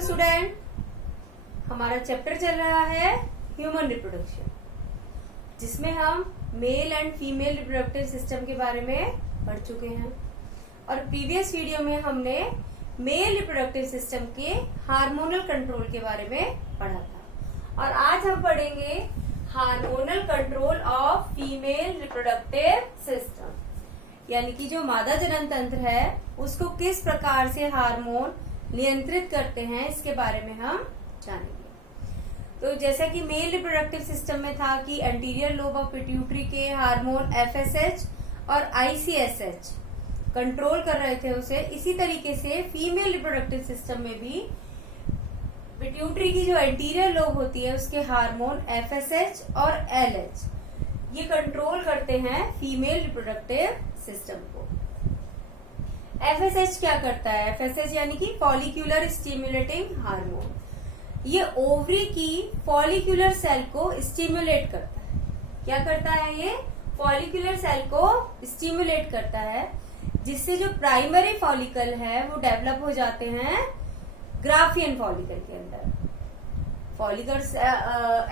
Student, हमारा chapter चल रहा है ह्यूमन रिप्रोडक्शन, जिसमें हम male and female reproductive system के बारे में पढ़ चुके हैं। और प्रीवियस वीडियो में हमने मेल रिप्रोडक्टिव सिस्टम के हार्मोनल कंट्रोल के बारे में पढ़ा था, और आज हम पढ़ेंगे hormonal control of female reproductive system, यानी कि जो मादा जनन तंत्र है उसको किस प्रकार से हार्मोन नियंत्रित करते हैं, इसके बारे में हम जानेंगे। तो जैसा कि मेल रिप्रोडक्टिव सिस्टम में था कि एंटीरियर लोब ऑफ पिट्यूटरी के हार्मोन एफएसएच और आईसीएसएच कंट्रोल कर रहे थे उसे, इसी तरीके से फीमेल रिप्रोडक्टिव सिस्टम में भी पिट्यूटरी की जो एंटीरियर लोब होती है उसके हार्मोन एफएसएच और एलएच ये कंट्रोल करते हैं फीमेल रिप्रोडक्टिव सिस्टम को। एफएसएच क्या करता है? एफएसएच यानी कि फॉलिक्यूलर स्टिमुलेटिंग हार्मोन, ये ओवरी की फॉलिक्यूलर सेल को स्टिमुलेट करता है। क्या करता है? ये फॉलिक्यूलर सेल को स्टिमुलेट करता है, जिससे जो प्राइमरी फॉलिकल है वो डेवलप हो जाते हैं ग्राफियन फॉलिकल के अंदर।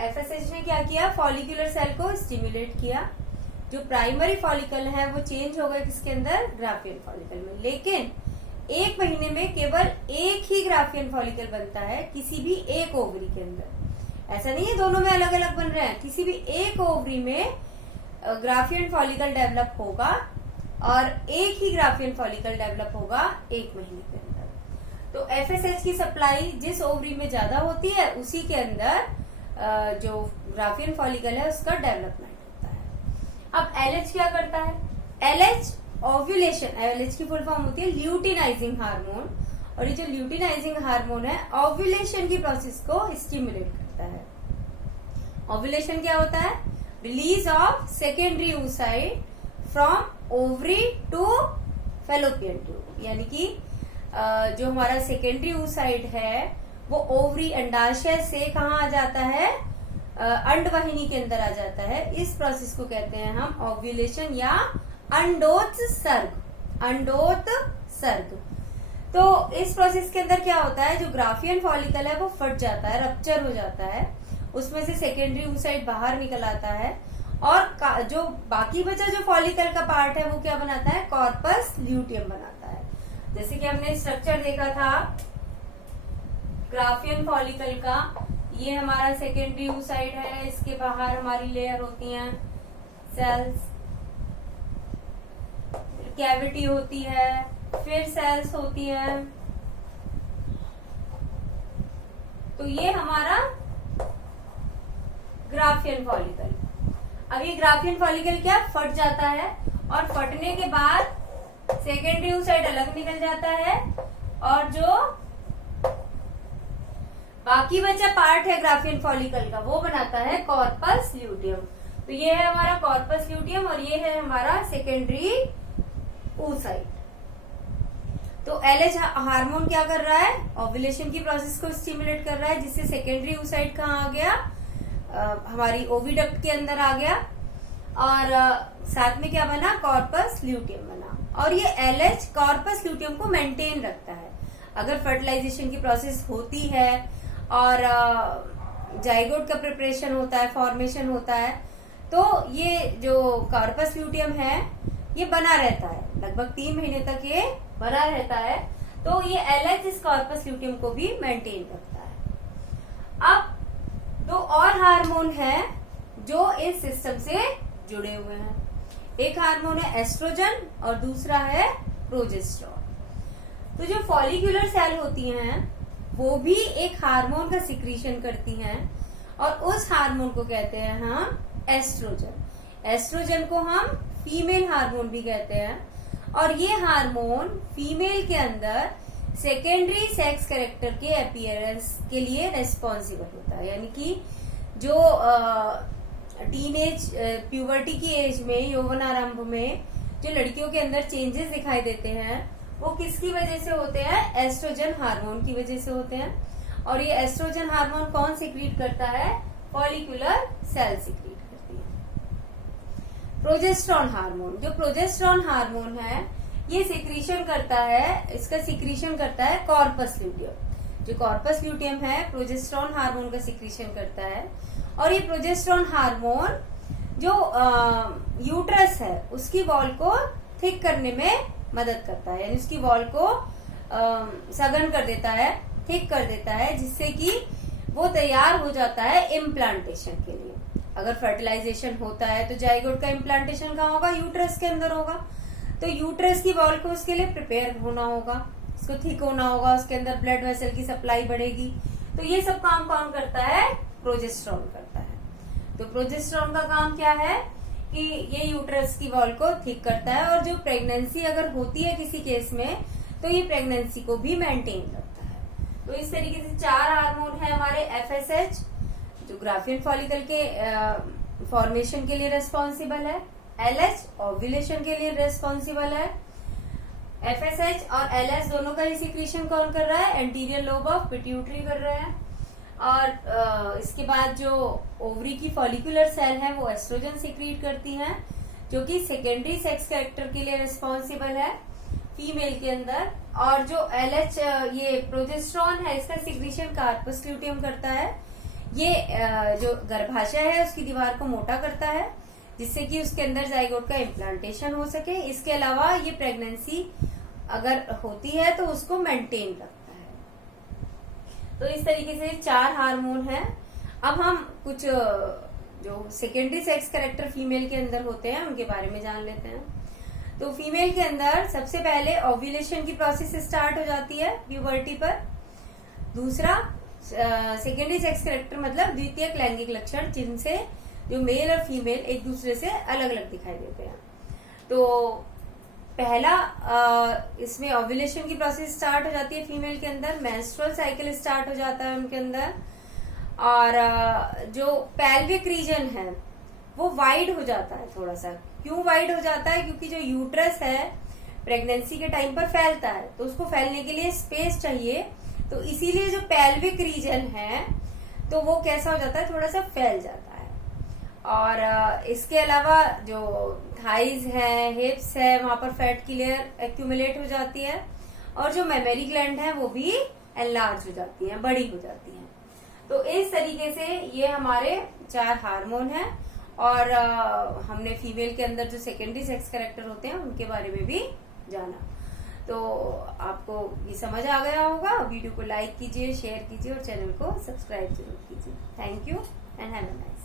एफएसएच ने क्या किया? फॉलिक्यूलर सेल को स्टिमुलेट किया। जो प्राइमरी फॉलिकल है वो चेंज हो गए किसके अंदर? ग्राफियन फॉलिकल में। लेकिन एक महीने में केवल एक ही ग्राफियन फॉलिकल बनता है किसी भी एक ओवरी के अंदर। ऐसा नहीं है दोनों में अलग अलग बन रहे हैं, किसी भी एक ओवरी में ग्राफियन फॉलिकल डेवलप होगा और एक ही ग्राफियन फॉलिकल डेवलप होगा एक महीने के अंदर। तो एफएसएच की सप्लाई जिस ओवरी में ज्यादा होती है उसी के अंदर जो ग्राफियन फॉलिकल है उसका डेवलपमेंट होता है। अब एलएच क्या करता है? एलएच ओव्यूलेशन, एलएच की फुल फॉर्म होती है ल्यूटिनाइजिंग हार्मोन, और ये जो ल्यूटिनाइजिंग हार्मोन है ओव्यूलेशन की प्रोसेस को स्टिमुलेट करता है। ओव्यूलेशन क्या होता है? Release of secondary oocyte from ovary to fallopian tube, यानी कि जो हमारा सेकेंडरी oocyte है वो ओवरी अंडाशय से कहाँ आ जाता है? अंडवाहिनी के अंदर आ जाता है। इस प्रोसेस को कहते हैं हम ओव्यूलेशन या अंडोत्सर्ग। अंडोत्सर्ग। तो इस प्रोसेस के अंदर क्या होता है? जो ग्राफियन फॉलिकल है वो फट जाता है, रप्चर हो जाता है, उसमें से सेकेंडरी oocyte बाहर निकल आता है, और जो बाकी बचा जो फॉलिकल का पार्ट है वो क्या बनाता है? कॉर्पस ल्यूटियम बनाता है। जैसे कि हमने स्ट्रक्चर देखा था ग्राफियन फॉलिकल का, ये हमारा सेकेंडरी oocyte है, इसके बाहर हमारी लेयर होती हैं सेल्स, कैविटी होती है, फिर सेल्स होती है। तो ये हमारा ग्राफियन फॉलिकल। अब ये ग्राफियन फॉलिकल क्या फट जाता है, और फटने के बाद सेकेंडरी oocyte अलग निकल जाता है, और जो बाकी बचा पार्ट है ग्राफियन फॉलिकल का वो बनाता है कॉर्पस ल्यूटियम। तो ये है हमारा कॉर्पस ल्यूटियम और ये है हमारा सेकेंडरी oocyte। तो एलएच हार्मोन क्या कर रहा है? ओव्यूलेशन की प्रोसेस को स्टिमुलेट कर रहा है, जिससे सेकेंडरी oocyte कहाँ आ गया? हमारी ओविडक्ट के अंदर आ गया, और साथ में क्या बना? कॉर्पस ल्यूटियम बना। और ये एलएच कॉर्पस ल्यूटियम को मेंटेन रखता है। अगर फर्टिलाइजेशन की प्रोसेस होती है और जाइगोट का प्रिपरेशन होता है, फॉर्मेशन होता है, तो ये जो कॉर्पस ल्यूटियम है ये बना रहता है, लगभग 3 महीने तक ये बना रहता है। तो ये एलएच इस कॉर्पस ल्यूटियम को भी मेंटेन रखता है। अब दो और हार्मोन है जो इस सिस्टम से जुड़े हुए हैं। एक हार्मोन है एस्ट्रोजन और दूसरा है प्रोजेस्टेरॉन। तो जो फॉलिक्यूलर सेल होती हैं वो भी एक हार्मोन का सिक्रीशन करती हैं, और उस हार्मोन को कहते हैं हम एस्ट्रोजन। एस्ट्रोजन को हम फीमेल हार्मोन भी कहते हैं, और ये हार्मोन फीमेल के अंदर सेकेंडरी सेक्स कैरेक्टर के अपीयरेंस के लिए रेस्पॉन्सिबल होता है। यानी कि जो टीनेज प्यूबर्टी की एज में, यौवन आरंभ में जो लड़कियों के अंदर चेंजेस दिखाई देते हैं वो किसकी वजह से होते हैं? एस्ट्रोजन हार्मोन की वजह से होते हैं। और ये एस्ट्रोजन हार्मोन कौन सिक्रीट करता है? फॉलिक्यूलर सेल सिक्रीट करती है। प्रोजेस्टेरॉन हार्मोन, जो प्रोजेस्टेरॉन हार्मोन है ये सिक्रीशन करता है, इसका सिक्रीशन करता है कॉर्पस ल्यूटियम। जो कॉर्पस ल्यूटियम है प्रोजेस्टेरॉन हार्मोन का सिक्रीशन करता है, और ये प्रोजेस्टेरॉन हार्मोन जो यूट्रस है उसकी वॉल को थिक करने में मदद करता है, यानी उसकी वॉल को सघन कर देता है, थिक कर देता है, जिससे कि वो तैयार हो जाता है इम्प्लांटेशन के लिए। अगर फर्टिलाइजेशन होता है तो जाइगोट का इम्प्लांटेशन कहाँ होगा? यूट्रस के अंदर होगा। तो यूट्रस की वॉल को उसके लिए प्रिपेयर होना होगा, उसको थिक होना होगा, उसके अंदर ब्लड वेसल की सप्लाई बढ़ेगी। तो ये सब काम कौन करता है? प्रोजेस्टेरॉन करता है। तो प्रोजेस्टेरॉन का काम क्या है कि ये यूट्रस की वॉल को थिक करता है, और जो प्रेगनेंसी अगर होती है किसी केस में तो ये प्रेगनेंसी को भी मेंटेन करता है। तो इस तरीके से 4 हार्मोन है हमारे। FSH जो ग्राफियन फॉलिकल के फॉर्मेशन के लिए रेस्पॉन्सिबल है, LH ओव्यूलेशन के लिए रेस्पॉन्सिबल है। FSH और LH दोनों का ही सिक्रीशन कौन कर रहा है? एंटीरियर लोब ऑफ पिट्यूटरी कर रहा है। और इसके बाद जो ओवरी की फॉलिकुलर सेल है वो एस्ट्रोजन सिक्रीट करती हैं, जो कि सेकेंडरी सेक्स कैरेक्टर के लिए रिस्पॉन्सिबल है फीमेल के अंदर। और जो LH ये प्रोजेस्टेरॉन है इसका सिक्रीशन कार्पस ल्यूटियम करता है। ये जो गर्भाशय है उसकी दीवार को मोटा करता है, जिससे कि उसके अंदर जाइगोट का इम्प्लांटेशन हो सके। इसके अलावा ये प्रेगनेंसी अगर होती है तो उसको मेंटेन रखता है। तो इस तरीके से 4 हार्मोन हैं। अब हम कुछ जो सेकेंडरी सेक्स कैरेक्टर फीमेल के अंदर होते हैं उनके बारे में जान लेते हैं। तो फीमेल के अंदर सबसे पहले ओव्यूलेशन की प्रोसेस स्टार्ट हो जाती है प्यूबर्टी पर। दूसरा सेकेंडरी सेक्स कैरेक्टर मतलब द्वितीयक लैंगिक लक्षण, जिनसे जो मेल और फीमेल एक दूसरे से अलग अलग दिखाई देते हैं। तो पहला इसमें ओव्यूलेशन की प्रोसेस स्टार्ट हो जाती है फीमेल के अंदर, मेंस्ट्रुअल साइकिल स्टार्ट हो जाता है उनके अंदर, और जो पेल्विक रीजन है वो वाइड हो जाता है थोड़ा सा। क्यों वाइड हो जाता है? क्योंकि जो यूट्रस है प्रेगनेंसी के टाइम पर फैलता है, तो उसको फैलने के लिए स्पेस चाहिए, तो इसीलिए जो पेल्विक रीजन है तो वो कैसा हो जाता है? थोड़ा सा फैल जाता है। और इसके अलावा जो थाइज है, हिप्स है, वहां पर फैट की लेयर एक्यूमुलेट हो जाती है, और जो मेमोरी ग्लैंड है वो भी एनलार्ज हो जाती है, बड़ी हो जाती है। तो इस तरीके से ये हमारे 4 हार्मोन हैं। और हमने फीमेल के अंदर जो सेकेंडरी सेक्स कैरेक्टर होते हैं उनके बारे में भी जाना। तो आपको ये समझ आ गया होगा। वीडियो को लाइक कीजिए, शेयर कीजिए और चैनल को सब्सक्राइब जरूर कीजिए। Thank you and have a nice